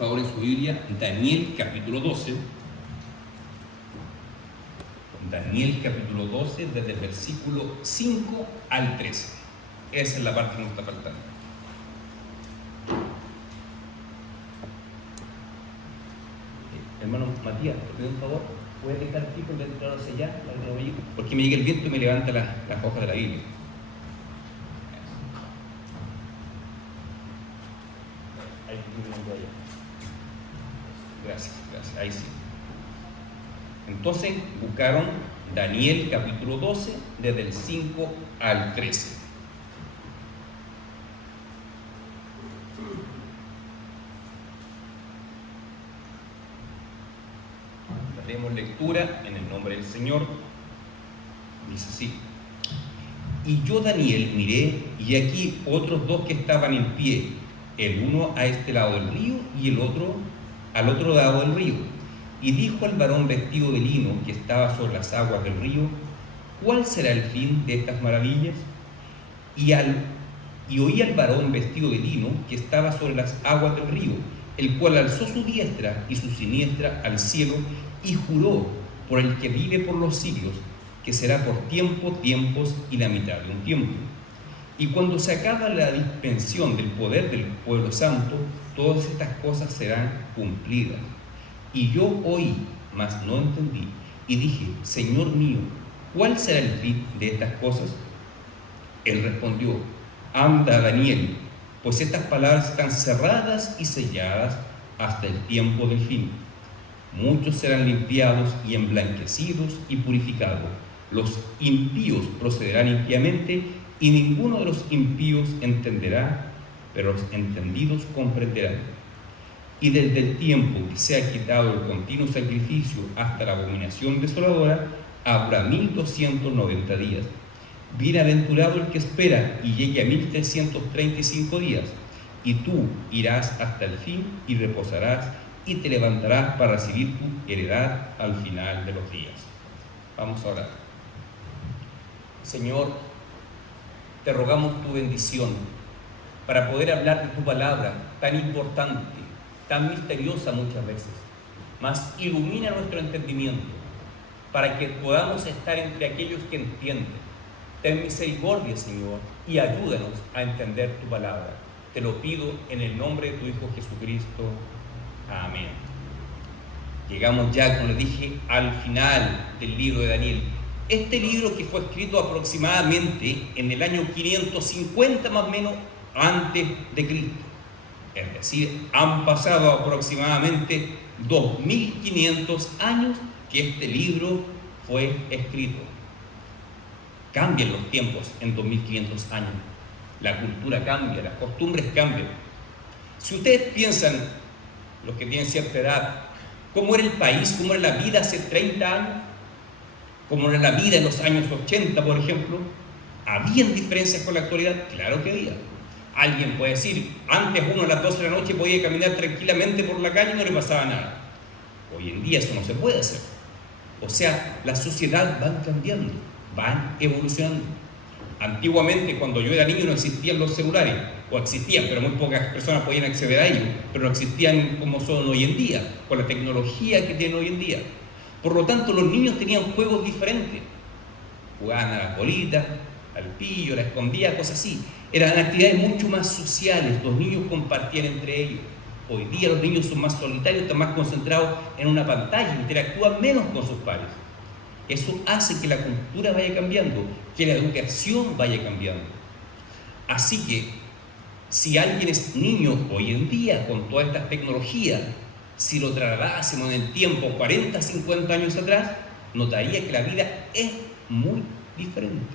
favor, en su Biblia, Daniel capítulo 12. Daniel capítulo 12, desde el versículo 5 al 13. Esa es la parte que nos está faltando. Hermano Matías, te pido un favor, ¿puedes dejar fijo el entrar hacia allá? Porque me llega el viento y me levanta las hojas de la Biblia. Gracias, ahí sí. Entonces buscaron Daniel capítulo 12, desde el 5 al 13. Daremos lectura en el nombre del Señor. Dice así: y yo, Daniel, miré, y aquí otros dos que estaban en pie, el uno a este lado del río y el otro al otro lado del río. Y dijo el varón vestido de lino que estaba sobre las aguas del río: ¿cuál será el fin de estas maravillas? Y oí al varón vestido de lino que estaba sobre las aguas del río, el cual alzó su diestra y su siniestra al cielo y juró por el que vive por los siglos, que será por tiempos y la mitad de un tiempo. Y cuando se acaba la dispensación del poder del pueblo santo, todas estas cosas serán cumplidas. Y yo oí, mas no entendí, y dije: Señor mío, ¿cuál será el fin de estas cosas? Él respondió: anda, Daniel, pues estas palabras están cerradas y selladas hasta el tiempo del fin. Muchos serán limpiados y emblanquecidos y purificados. Los impíos procederán impíamente, y ninguno de los impíos entenderá, pero los entendidos comprenderán. Y desde el tiempo que se ha quitado el continuo sacrificio hasta la abominación desoladora, habrá 1290 días. Bienaventurado el que espera y llegue a 1335 días. Y tú irás hasta el fin y reposarás y te levantarás para recibir tu heredad al final de los días. Vamos a orar. Señor, te rogamos tu bendición para poder hablar de tu palabra tan importante, tan misteriosa muchas veces, mas ilumina nuestro entendimiento para que podamos estar entre aquellos que entienden. Ten misericordia, Señor, y ayúdanos a entender tu palabra. Te lo pido en el nombre de tu Hijo Jesucristo. Amén. Llegamos ya, como les dije, al final del libro de Daniel. Este libro, que fue escrito aproximadamente en el año 550 más o menos antes de Cristo. Es decir, han pasado aproximadamente 2500 años que este libro fue escrito. Cambian los tiempos en 2500 años. La cultura cambia, las costumbres cambian. Si ustedes piensan, los que tienen cierta edad, cómo era el país, cómo era la vida hace 30 años, cómo era la vida en los años 80, por ejemplo, ¿habían diferencias con la actualidad? Claro que había. Alguien puede decir, antes uno a las 12 de la noche podía caminar tranquilamente por la calle y no le pasaba nada. Hoy en día eso no se puede hacer. O sea, la sociedad va cambiando, van evolucionando. Antiguamente, cuando yo era niño, no existían los celulares, o existían, pero muy pocas personas podían acceder a ellos, pero no existían como son hoy en día, con la tecnología que tienen hoy en día. Por lo tanto, los niños tenían juegos diferentes. Jugaban a las bolitas, al pillo, a la escondida, cosas así. Eran actividades mucho más sociales, los niños compartían entre ellos. Hoy día los niños son más solitarios, están más concentrados en una pantalla, interactúan menos con sus pares. Eso hace que la cultura vaya cambiando, que la educación vaya cambiando. Así que, si alguien es niño hoy en día con todas estas tecnologías, si lo trasladásemos en el tiempo 40, 50 años atrás, notaría que la vida es muy diferente.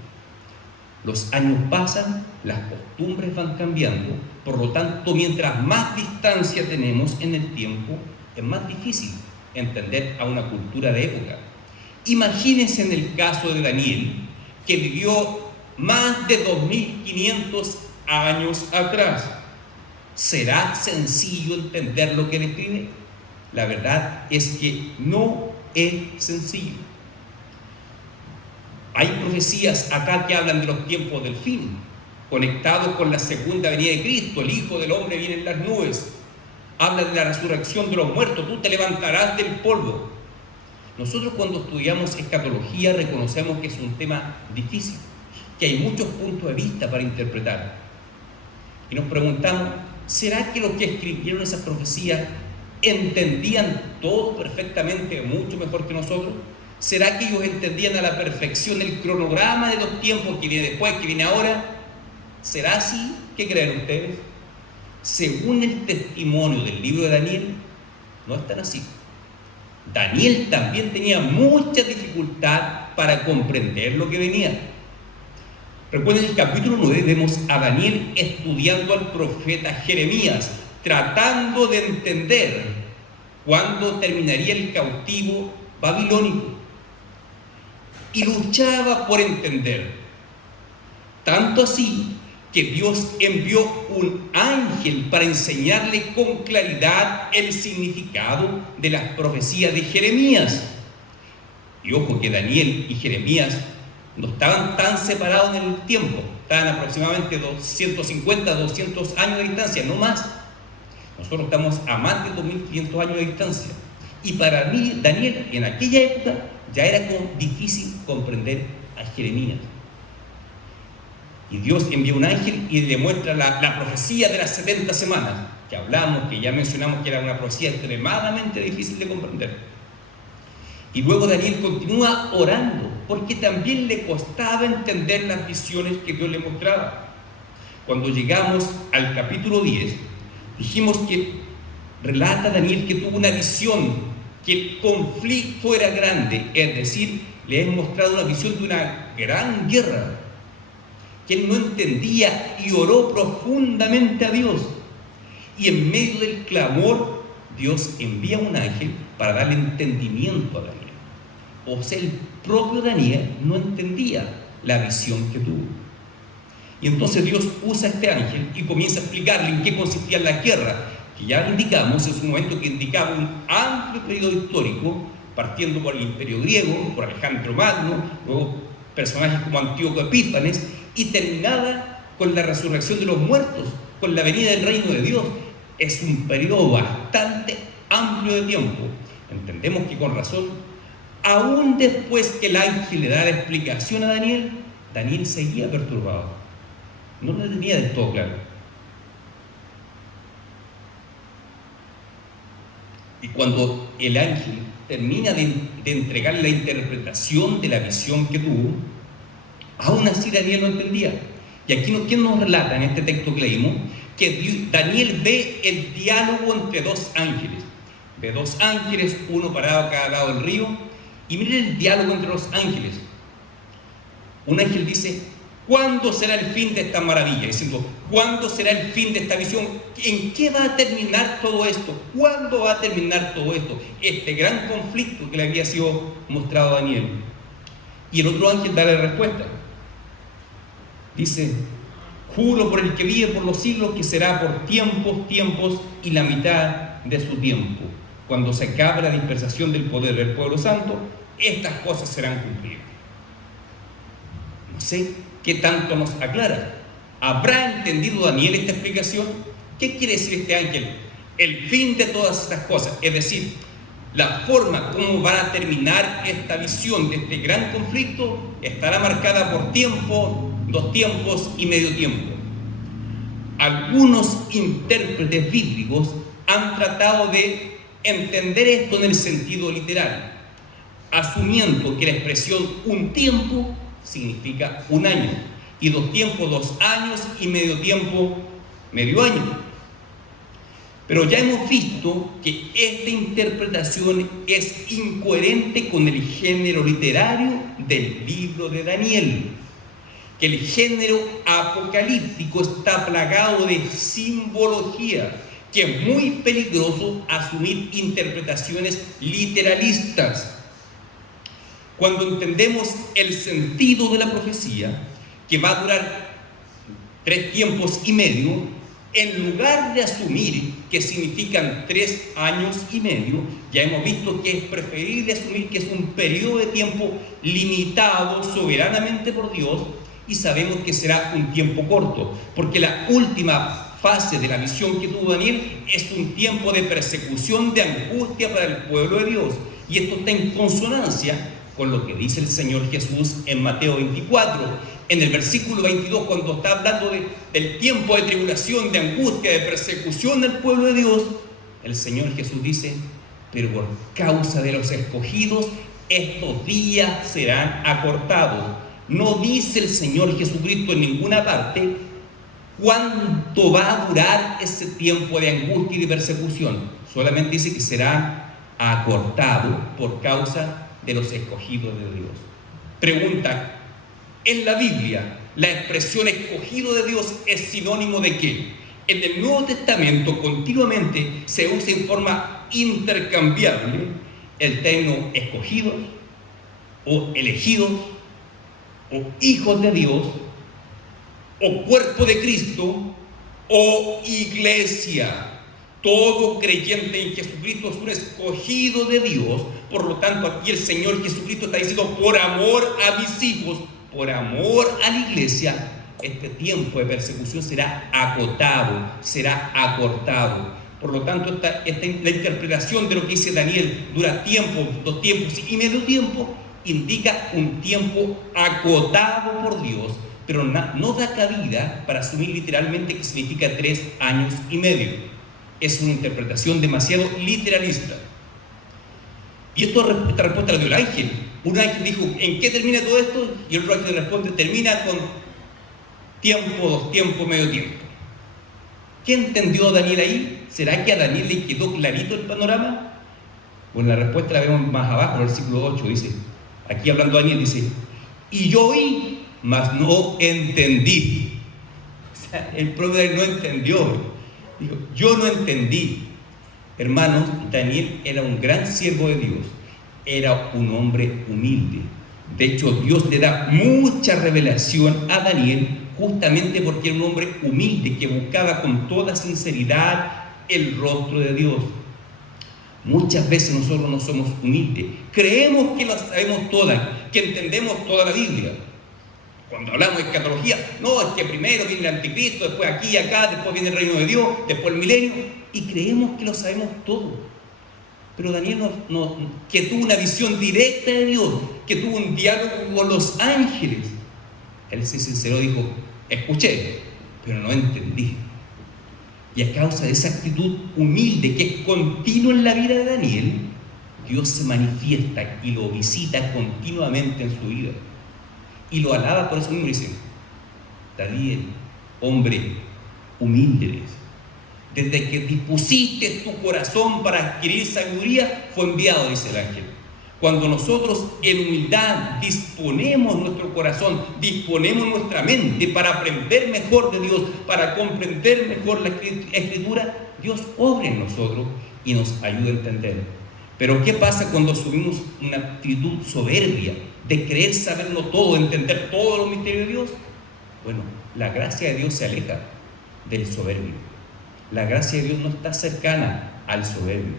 Los años pasan, las costumbres van cambiando, por lo tanto, mientras más distancia tenemos en el tiempo, es más difícil entender a una cultura de época. Imagínense en el caso de Daniel, que vivió más de 2500 años atrás. ¿Será sencillo entender lo que él escribe? La verdad es que no es sencillo. Hay profecías acá que hablan de los tiempos del fin, conectados con la segunda venida de Cristo. El Hijo del Hombre viene en las nubes. habla de la resurrección de los muertos, tú te levantarás del polvo. Nosotros cuando estudiamos escatología reconocemos que es un tema difícil, que hay muchos puntos de vista para interpretar. Y nos preguntamos, ¿será que los que escribieron esas profecías entendían todo perfectamente, mucho mejor que nosotros? ¿Será que ellos entendían a la perfección el cronograma de los tiempos que viene después, que viene ahora? ¿Será así? ¿Qué creen ustedes? Según el testimonio del libro de Daniel, no es tan así. Daniel también tenía mucha dificultad para comprender lo que venía. Recuerden, en el capítulo 9 vemos a Daniel estudiando al profeta Jeremías, tratando de entender cuándo terminaría el cautivo babilónico. Y luchaba por entender. Tanto así que Dios envió un ángel para enseñarle con claridad el significado de las profecías de Jeremías. Y ojo que Daniel y Jeremías no estaban tan separados en el tiempo, estaban aproximadamente 150, 200 años de distancia, no más. Nosotros estamos a más de 2500 años de distancia. Y para mí, Daniel, en aquella época, ya era difícil comprender a Jeremías. Y Dios envía un ángel y le muestra la profecía de las 70 semanas, que hablamos, que ya mencionamos que era una profecía extremadamente difícil de comprender. Y luego Daniel continúa orando, porque también le costaba entender las visiones que Dios le mostraba. Cuando llegamos al capítulo 10, dijimos que relata Daniel que tuvo una visión, que el conflicto era grande, es decir, le he mostrado una visión de una gran guerra, que él no entendía y oró profundamente a Dios. Y en medio del clamor, Dios envía un ángel para darle entendimiento a Daniel. O sea, el propio Daniel no entendía la visión que tuvo. Y entonces Dios usa a este ángel y comienza a explicarle en qué consistía la guerra, que ya indicamos, es un momento que indicaba un amplio periodo histórico, partiendo por el Imperio griego, por Alejandro Magno, luego personajes como Antíoco Epífanes, y terminada con la resurrección de los muertos, con la venida del reino de Dios. Es un periodo bastante amplio de tiempo. Entendemos que con razón, aún después que el ángel le da la explicación a Daniel, Daniel seguía perturbado. No lo tenía del todo claro. Y cuando el ángel termina de entregarle la interpretación de la visión que tuvo, aún así Daniel no entendía. Y aquí ¿quién nos relata en este texto que leímos? Que Daniel ve el diálogo entre dos ángeles. Ve dos ángeles, uno parado a cada lado del río, y miren el diálogo entre los ángeles. Un ángel dice, ¿cuándo será el fin de esta maravilla? Diciendo, ¿cuándo será el fin de esta visión? ¿En qué va a terminar todo esto? ¿Cuándo va a terminar todo esto? Este gran conflicto que le había sido mostrado a Daniel. Y el otro ángel da la respuesta. Dice, juro por el que vive por los siglos que será por tiempos y la mitad de su tiempo. Cuando se acabe la dispersación del poder del pueblo santo, estas cosas serán cumplidas. No sé qué tanto nos aclara. ¿Habrá entendido Daniel esta explicación? ¿Qué quiere decir este ángel? El fin de todas estas cosas, es decir, la forma como va a terminar esta visión de este gran conflicto estará marcada por tiempo, 2 tiempos y medio tiempo. Algunos intérpretes bíblicos han tratado de entender esto en el sentido literal, asumiendo que la expresión un tiempo significa un año, y 2 tiempos, 2 años, y medio tiempo, medio año. Pero ya hemos visto que esta interpretación es incoherente con el género literario del libro de Daniel, que el género apocalíptico está plagado de simbología, que es muy peligroso asumir interpretaciones literalistas. Cuando entendemos el sentido de la profecía, que va a durar 3 tiempos y medio, en lugar de asumir que significan 3 años y medio, ya hemos visto que es preferible asumir que es un periodo de tiempo limitado soberanamente por Dios, y sabemos que será un tiempo corto, porque la última fase de la visión que tuvo Daniel es un tiempo de persecución, de angustia para el pueblo de Dios. Y esto está en consonancia con lo que dice el Señor Jesús en Mateo 24, en el versículo 22, cuando está hablando del tiempo de tribulación, de angustia, de persecución del pueblo de Dios. El Señor Jesús dice: pero por causa de los escogidos, estos días serán acortados. No dice el Señor Jesucristo en ninguna parte cuánto va a durar ese tiempo de angustia y de persecución. Solamente dice que será acortado por causa de los escogidos de Dios. Pregunta: en la Biblia, ¿la expresión escogido de Dios es sinónimo de qué? En el Nuevo Testamento continuamente se usa en forma intercambiable el término escogidos o elegidos o hijos de Dios o cuerpo de Cristo o iglesia. Todo creyente en Jesucristo es un escogido de Dios. Por lo tanto, aquí el Señor Jesucristo está diciendo: por amor a mis hijos, por amor a la iglesia, este tiempo de persecución será acotado, será acortado. Por lo tanto, la interpretación de lo que dice Daniel, dura tiempo, 2 tiempos y medio tiempo, indica un tiempo acotado por Dios, pero no da cabida para asumir literalmente que significa 3 años y medio. Es una interpretación demasiado literalista. Y esta respuesta la dio el ángel. Un ángel dijo: ¿en qué termina todo esto? Y el otro ángel responde: termina con tiempo, 2 tiempos, medio tiempo. ¿Qué entendió Daniel ahí? ¿Será que a Daniel le quedó clarito el panorama? Bueno, la respuesta la vemos más abajo, en el versículo 8, dice, aquí hablando Daniel, dice: y yo oí, mas no entendí. O sea, el propio Daniel no entendió. Dijo: yo no entendí. Hermanos, Daniel era un gran siervo de Dios, era un hombre humilde. De hecho, Dios le da mucha revelación a Daniel justamente porque era un hombre humilde que buscaba con toda sinceridad el rostro de Dios. Muchas veces nosotros no somos humildes, creemos que lo sabemos toda, que entendemos toda la Biblia. Cuando hablamos de escatología, no, es que primero viene el anticristo, después aquí y acá, después viene el reino de Dios, después el milenio, y creemos que lo sabemos todo. Pero Daniel, que tuvo una visión directa de Dios, que tuvo un diálogo con los ángeles, él se sinceró, dijo: escuché, pero no entendí. Y a causa de esa actitud humilde que es continua en la vida de Daniel, Dios se manifiesta y lo visita continuamente en su vida. Y lo alaba por eso mismo, dice: Daniel, hombre humilde eres. Desde que dispusiste tu corazón para adquirir sabiduría, fue enviado, dice el ángel. Cuando nosotros en humildad disponemos nuestro corazón, disponemos nuestra mente para aprender mejor de Dios, para comprender mejor la Escritura, Dios obra en nosotros y nos ayuda a entender. Pero ¿qué pasa cuando asumimos una actitud soberbia de creer saberlo todo, entender todos los misterios de Dios? Bueno, la gracia de Dios se aleja del soberbio. La gracia de Dios no está cercana al soberbio.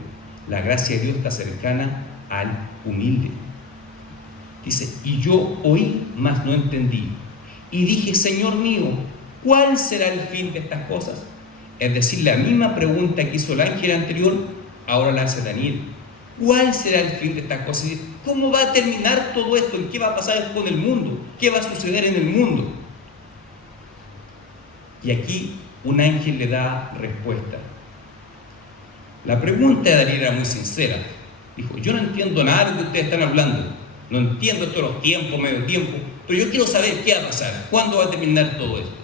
La gracia de Dios está cercana al humilde. Dice: y yo oí, mas no entendí. Y dije: Señor mío, ¿cuál será el fin de estas cosas? Es decir, la misma pregunta que hizo el ángel anterior, ahora la hace Daniel. ¿Cuál será el fin de estas cosas? ¿Cómo va a terminar todo esto? ¿Qué va a pasar con el mundo? ¿Qué va a suceder en el mundo? Y aquí un ángel le da respuesta. La pregunta de Daniel era muy sincera. Dijo: yo no entiendo nada de lo que ustedes están hablando. No entiendo todos los tiempos, medio tiempo, pero yo quiero saber qué va a pasar. ¿Cuándo va a terminar todo esto?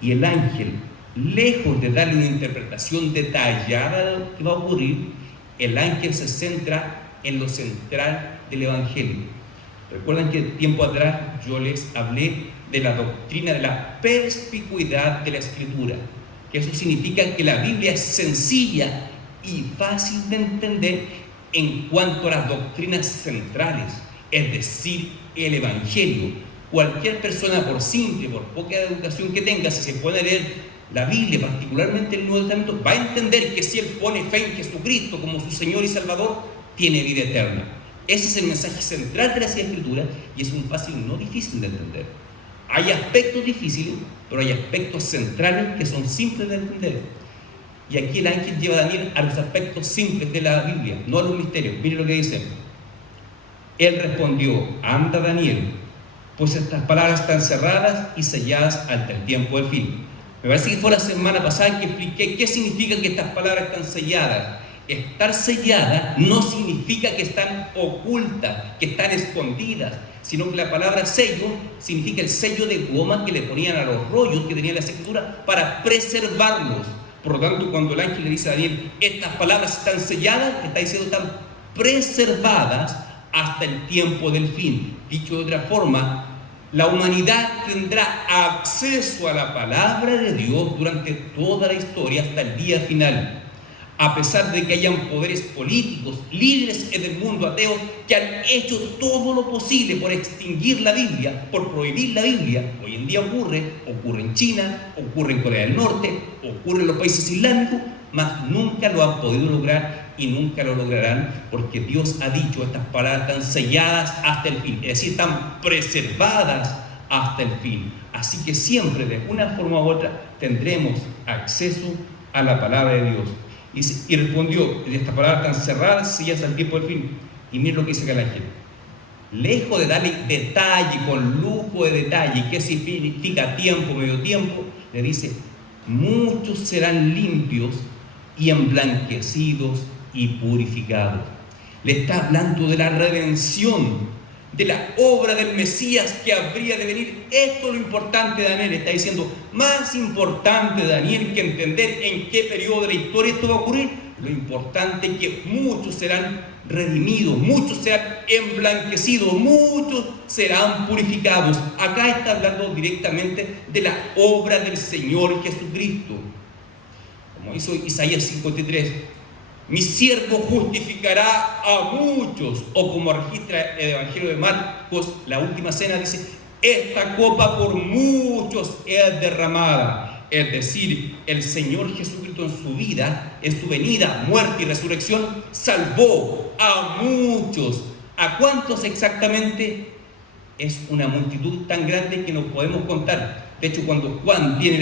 Y el ángel, lejos de darle una interpretación detallada de lo que va a ocurrir, el ángel se centra en lo central del Evangelio. Recuerdan que tiempo atrás yo les hablé de la doctrina de la perspicuidad de la Escritura, que eso significa que la Biblia es sencilla y fácil de entender en cuanto a las doctrinas centrales, es decir, el Evangelio. Cualquier persona, por simple, por poca educación que tenga, si se puede leer la Biblia, particularmente el Nuevo Testamento, va a entender que si él pone fe en Jesucristo como su Señor y Salvador, tiene vida eterna. Ese es el mensaje central de la Escritura y es un fácil, no difícil de entender. Hay aspectos difíciles, pero hay aspectos centrales que son simples de entender. Y aquí el ángel lleva a Daniel a los aspectos simples de la Biblia, no a los misterios. Mire lo que dice. Él respondió: anda, Daniel, pues estas palabras están cerradas y selladas hasta el tiempo del fin. Me parece que fue la semana pasada que expliqué qué significa que estas palabras están selladas. Estar selladas no significa que están ocultas, que están escondidas, sino que la palabra sello significa el sello de goma que le ponían a los rollos que tenían la escritura para preservarlos. Por lo tanto, cuando el ángel le dice a Daniel, estas palabras están selladas, está diciendo están preservadas hasta el tiempo del fin. Dicho de otra forma, la humanidad tendrá acceso a la palabra de Dios durante toda la historia hasta el día final. A pesar de que hayan poderes políticos, líderes en el mundo ateo, que han hecho todo lo posible por extinguir la Biblia, por prohibir la Biblia, hoy en día ocurre en China, ocurre en Corea del Norte, ocurre en los países islámicos, mas nunca lo han podido lograr y nunca lo lograrán, porque Dios ha dicho, estas palabras están selladas hasta el fin, es decir, están preservadas hasta el fin. Así que siempre, de una forma u otra, tendremos acceso a la palabra de Dios. Y respondió: estas palabras están cerradas, selladas hasta el tiempo del fin. Y mira lo que dice acá el ángel. Lejos de darle detalle, con lujo de detalle, qué significa tiempo, medio tiempo, le dice: muchos serán limpios y emblanquecidos y purificados. Le está hablando de la redención, de la obra del Mesías que habría de venir. Esto es lo importante de Daniel. Está diciendo, más importante, Daniel, que entender en qué periodo de la historia esto va a ocurrir, lo importante es que muchos serán redimidos, muchos serán emblanquecidos, muchos serán purificados. Acá está hablando directamente de la obra del Señor Jesucristo. Como hizo Isaías 53, mi siervo justificará a muchos, o como registra el Evangelio de Marcos, la última cena, dice, esta copa por muchos es derramada. Es decir, el Señor Jesucristo en su vida, en su venida, muerte y resurrección, salvó a muchos. ¿A cuántos exactamente? Es una multitud tan grande que no podemos contar. De hecho, cuando Juan tiene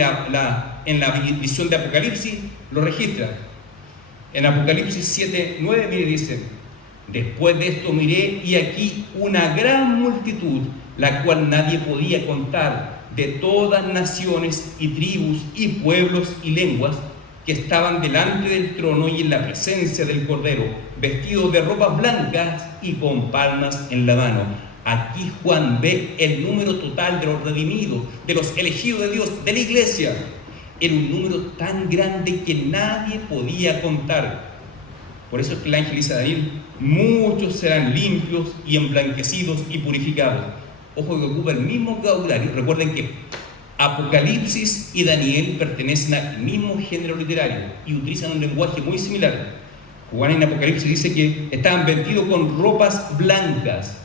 en la visión de Apocalipsis, lo registra. En Apocalipsis 7:9, mire, dice, después de esto miré y aquí una gran multitud, la cual nadie podía contar, de todas naciones y tribus y pueblos y lenguas, que estaban delante del trono y en la presencia del Cordero, vestidos de ropas blancas y con palmas en la mano. Aquí Juan ve el número total de los redimidos, de los elegidos de Dios, de la iglesia. Era un número tan grande que nadie podía contar. Por eso es que el ángel dice a Daniel, muchos serán limpios y emblanquecidos y purificados. Ojo que ocupa el mismo vocabulario. Recuerden que Apocalipsis y Daniel pertenecen al mismo género literario y utilizan un lenguaje muy similar. Juan en Apocalipsis dice que estaban vestidos con ropas blancas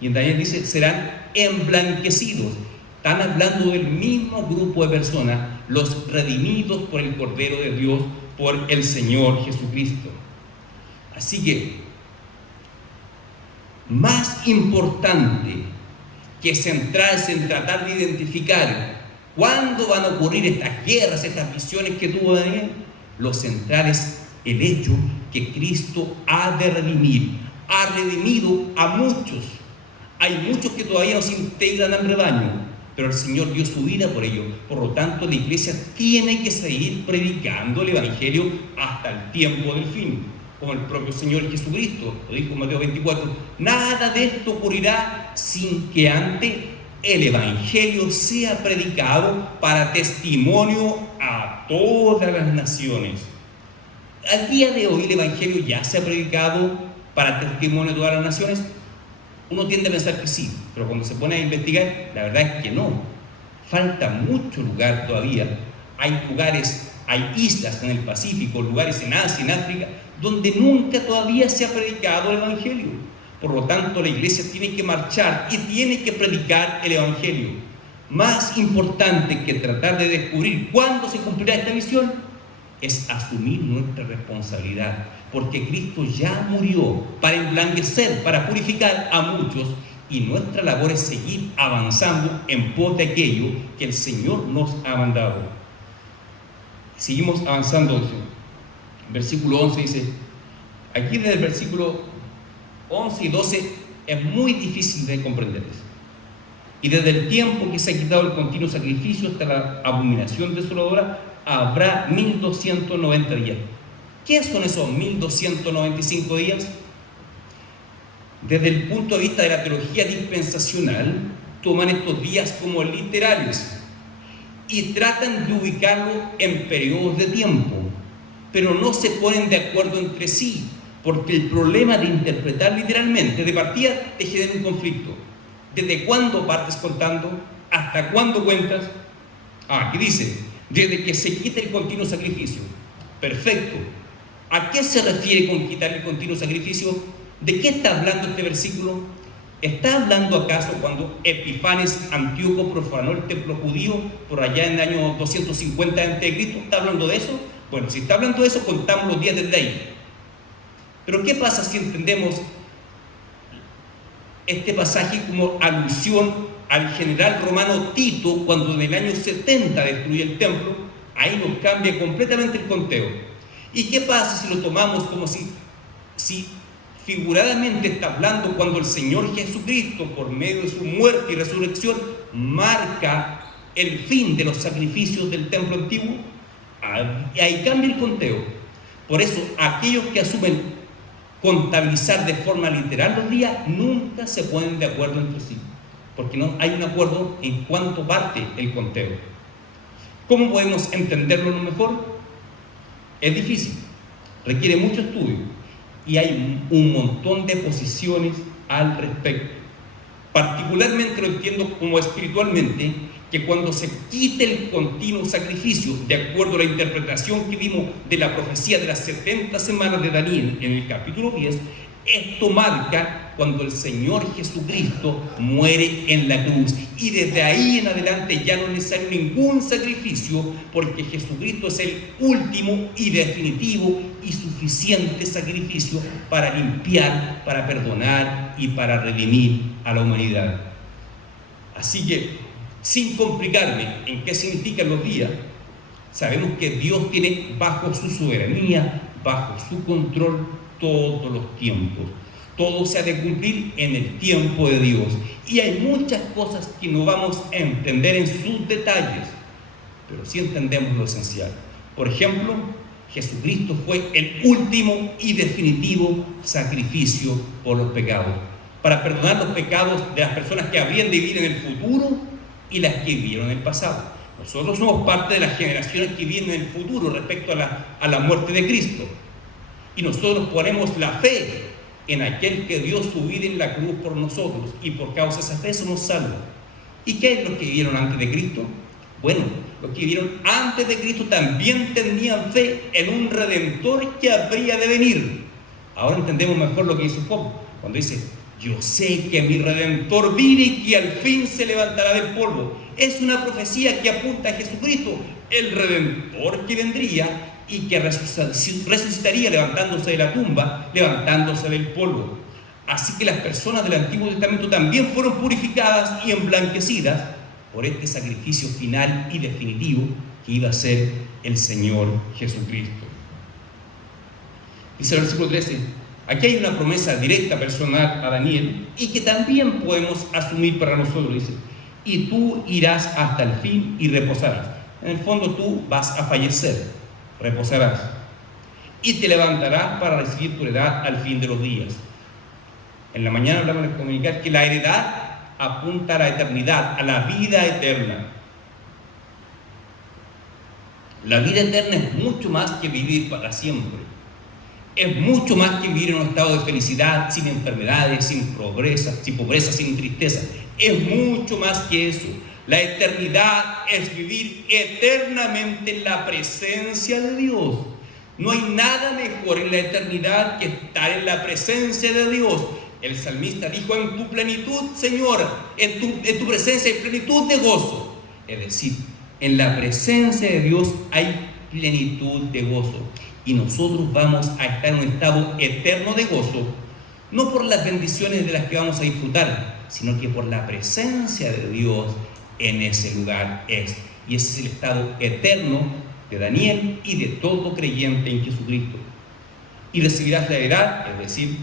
y en Daniel dice serán emblanquecidos. Están hablando del mismo grupo de personas, los redimidos por el Cordero de Dios, por el Señor Jesucristo. Así que, más importante que centrarse en tratar de identificar cuándo van a ocurrir estas guerras, estas visiones que tuvo Daniel, lo central es el hecho que Cristo ha de redimir, ha redimido a muchos. Hay muchos que todavía no se integran al rebaño, pero el Señor dio su vida por ello. Por lo tanto, la iglesia tiene que seguir predicando el Evangelio hasta el tiempo del fin, como el propio Señor Jesucristo lo dijo en Mateo 24. Nada de esto ocurrirá sin que antes el Evangelio sea predicado para testimonio a todas las naciones. Al día de hoy el Evangelio ya se ha predicado para testimonio a todas las naciones. Uno tiende a pensar que sí, pero cuando se pone a investigar, la verdad es que no. Falta mucho lugar todavía. Hay lugares, hay islas en el Pacífico, lugares en Asia, en África, donde nunca todavía se ha predicado el Evangelio. Por lo tanto, la iglesia tiene que marchar y tiene que predicar el Evangelio. Más importante que tratar de descubrir cuándo se cumplirá esta misión es asumir nuestra responsabilidad, porque Cristo ya murió para emblanquecer, para purificar a muchos, y nuestra labor es seguir avanzando en pos de aquello que el Señor nos ha mandado. Seguimos avanzando. Versículo 11 dice, aquí desde el versículo 11 y 12 es muy difícil de comprender. Y desde el tiempo que se ha quitado el continuo sacrificio hasta la abominación desoladora, habrá 1290 días. ¿Qué son esos 1295 días? Desde el punto de vista de la teología dispensacional, toman estos días como literales y tratan de ubicarlo en periodos de tiempo, pero no se ponen de acuerdo entre sí, porque el problema de interpretar literalmente de partida te genera un conflicto. ¿Desde cuándo partes contando? ¿Hasta cuándo cuentas? Aquí dice, desde que se quita el continuo sacrificio. Perfecto. ¿A qué se refiere con quitar el continuo sacrificio? ¿De qué está hablando este versículo? ¿Está hablando acaso cuando Epifanes Antíoco profanó el templo judío por allá en el año 250 a.C.? ¿Está hablando de eso? Bueno, si está hablando de eso, contamos los días desde ahí. Pero ¿qué pasa si entendemos este pasaje como alusión al general romano Tito cuando en el año 70 destruye el templo? Ahí nos cambia completamente el conteo. ¿Y qué pasa si lo tomamos como si figuradamente está hablando cuando el Señor Jesucristo, por medio de su muerte y resurrección, marca el fin de los sacrificios del templo antiguo? Ahí cambia el conteo. Por eso, aquellos que asumen contabilizar de forma literal los días nunca se ponen de acuerdo entre sí, porque no hay un acuerdo en cuánto parte el conteo. ¿Cómo podemos entenderlo lo mejor? Es difícil, requiere mucho estudio y hay un montón de posiciones al respecto. Particularmente lo entiendo como espiritualmente, que cuando se quite el continuo sacrificio, de acuerdo a la interpretación que vimos de la profecía de las 70 semanas de Daniel en el capítulo 10, esto marca cuando el Señor Jesucristo muere en la cruz. Y desde ahí en adelante ya no es necesario ningún sacrificio, porque Jesucristo es el último y definitivo y suficiente sacrificio para limpiar, para perdonar y para redimir a la humanidad. Así que, sin complicarme en qué significan los días, sabemos que Dios tiene bajo su soberanía, bajo su control, todos los tiempos. Todo se ha de cumplir en el tiempo de Dios. Y hay muchas cosas que no vamos a entender en sus detalles, pero sí entendemos lo esencial. Por ejemplo, Jesucristo fue el último y definitivo sacrificio por los pecados, para perdonar los pecados de las personas que habrían de vivir en el futuro y las que vivieron en el pasado. Nosotros somos parte de las generaciones que viven en el futuro respecto a la muerte de Cristo. Y nosotros ponemos la fe en aquel que dio su vida en la cruz por nosotros, y por causa de esa fe somos salvos. ¿Y qué es lo que vivieron antes de Cristo? Bueno, los que vivieron antes de Cristo también tenían fe en un Redentor que habría de venir. Ahora entendemos mejor lo que dice Job, cuando dice: yo sé que mi Redentor vive y que al fin se levantará del polvo. Es una profecía que apunta a Jesucristo, el Redentor que vendría y que resucitaría levantándose de la tumba, levantándose del polvo. Así que las personas del Antiguo Testamento también fueron purificadas y emblanquecidas por este sacrificio final y definitivo que iba a ser el Señor Jesucristo. Dice el versículo 13, aquí hay una promesa directa personal a Daniel y que también podemos asumir para nosotros. Dice: y tú irás hasta el fin y reposarás. En el fondo tú vas a fallecer, reposarás, y te levantarás para recibir tu heredad al fin de los días. En la mañana hablamos de comunicar que la heredad apunta a la eternidad, a la vida eterna. La vida eterna es mucho más que vivir para siempre. Es mucho más que vivir en un estado de felicidad, sin enfermedades, sin pobreza, sin tristeza. Es mucho más que eso. La eternidad es vivir eternamente en la presencia de Dios. No hay nada mejor en la eternidad que estar en la presencia de Dios. El salmista dijo: en tu plenitud, Señor, en tu presencia hay plenitud de gozo. Es decir, en la presencia de Dios hay plenitud de gozo. Y nosotros vamos a estar en un estado eterno de gozo, no por las bendiciones de las que vamos a disfrutar, sino que por la presencia de Dios en ese lugar es. Y ese es el estado eterno de Daniel y de todo creyente en Jesucristo. Y recibirás la heredad, es decir,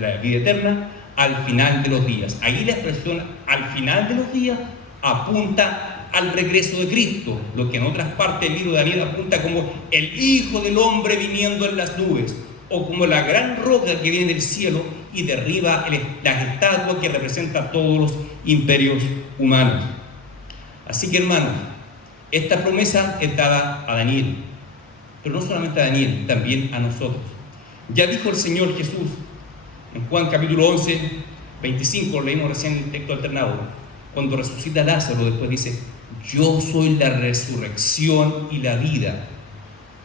la vida eterna, al final de los días. Ahí la expresión al final de los días apunta al regreso de Cristo, lo que en otras partes del libro de Daniel apunta como el Hijo del Hombre viniendo en las nubes, o como la gran roca que viene del cielo y derriba las estatuas que representan todos los imperios humanos. Así que, hermanos, esta promesa es dada a Daniel, pero no solamente a Daniel, también a nosotros. Ya dijo el Señor Jesús en Juan capítulo 11, 25, leímos recién el texto alternado, cuando resucita a Lázaro, después dice: yo soy la resurrección y la vida.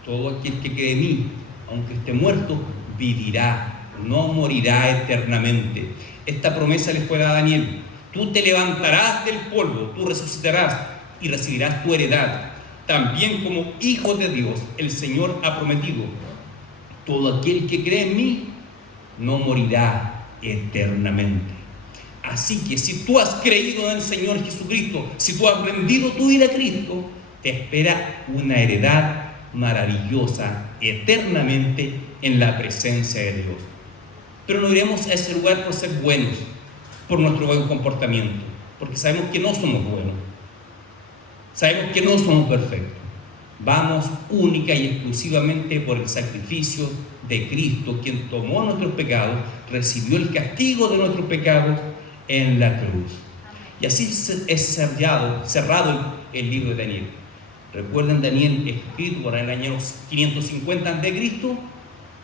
Todo aquel que cree en mí, aunque esté muerto, vivirá, no morirá eternamente. Esta promesa le fue dada a Daniel: tú te levantarás del polvo, tú resucitarás y recibirás tu heredad. También como hijo de Dios, el Señor ha prometido: todo aquel que cree en mí no morirá eternamente. Así que si tú has creído en el Señor Jesucristo, si tú has rendido tu vida a Cristo, te espera una heredad maravillosa eternamente en la presencia de Dios. Pero no iremos a ese lugar por ser buenos, por nuestro buen comportamiento, porque sabemos que no somos buenos, sabemos que no somos perfectos. Vamos única y exclusivamente por el sacrificio de Cristo, quien tomó nuestros pecados, recibió el castigo de nuestros pecados en la cruz. Y así es cerrado el libro de Daniel. Recuerden Daniel escrito por el año 550 a.C.,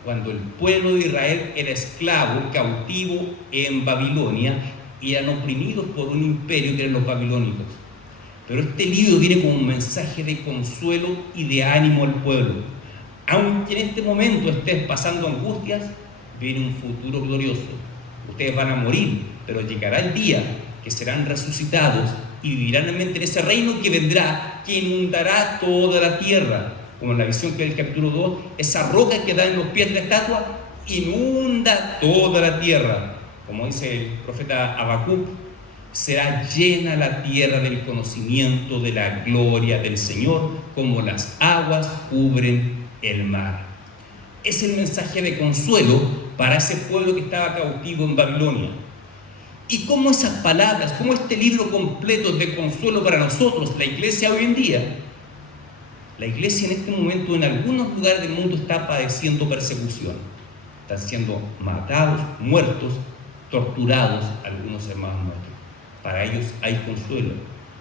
cuando el pueblo de Israel era esclavo, cautivo en Babilonia, y eran oprimidos por un imperio que eran los babilónicos. Pero este libro viene como un mensaje de consuelo y de ánimo al pueblo. Aunque en este momento estés pasando angustias, viene un futuro glorioso. Ustedes van a morir, pero llegará el día que serán resucitados y vivirán en ese reino que vendrá, que inundará toda la tierra. Como en la visión que del capítulo 2, esa roca que da en los pies de la estatua inunda toda la tierra. Como dice el profeta Habacuc, será llena la tierra del conocimiento de la gloria del Señor, como las aguas cubren el mar. Es el mensaje de consuelo para ese pueblo que estaba cautivo en Babilonia. Y cómo esas palabras, cómo este libro completo es de consuelo para nosotros, la iglesia hoy en día. La iglesia en este momento en algunos lugares del mundo está padeciendo persecución. Están siendo matados, muertos, torturados algunos hermanos nuestros. Para ellos hay consuelo.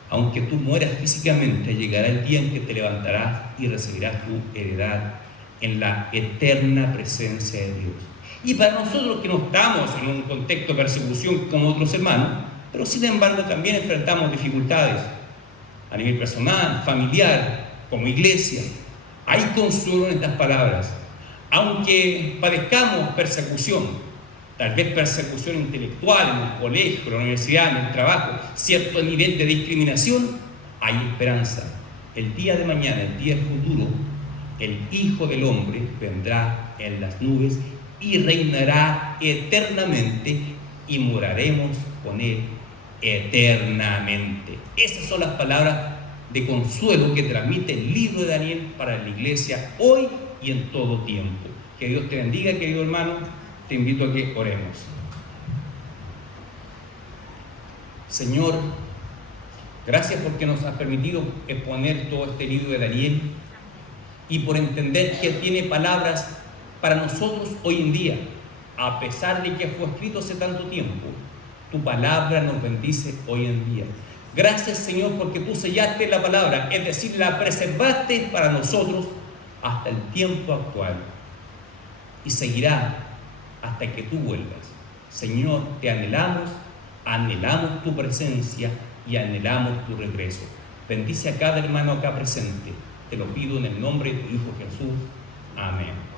Aunque tú mueras físicamente, llegará el día en que te levantarás y recibirás tu heredad en la eterna presencia de Dios. Y para nosotros que no estamos en un contexto de persecución como otros hermanos, pero sin embargo también enfrentamos dificultades a nivel personal, familiar, como iglesia, hay consuelo en estas palabras. Aunque padezcamos persecución, tal vez persecución intelectual en el colegio, en la universidad, en el trabajo, cierto nivel de discriminación, hay esperanza. El día de mañana, el día futuro, el Hijo del Hombre vendrá en las nubes y reinará eternamente y moraremos con Él eternamente. Esas son las palabras de consuelo que transmite el libro de Daniel para la iglesia hoy y en todo tiempo. Que Dios te bendiga, querido hermano. Te invito a que oremos. Señor, gracias porque nos has permitido exponer todo este libro de Daniel y por entender que tiene palabras para nosotros hoy en día, a pesar de que fue escrito hace tanto tiempo. Tu palabra nos bendice hoy en día. Gracias, Señor, porque tú sellaste la palabra, es decir, la preservaste para nosotros hasta el tiempo actual y seguirá hasta que tú vuelvas. Señor, te anhelamos tu presencia y anhelamos tu regreso. Bendice a cada hermano acá presente. Te lo pido en el nombre de tu Hijo Jesús. Amén.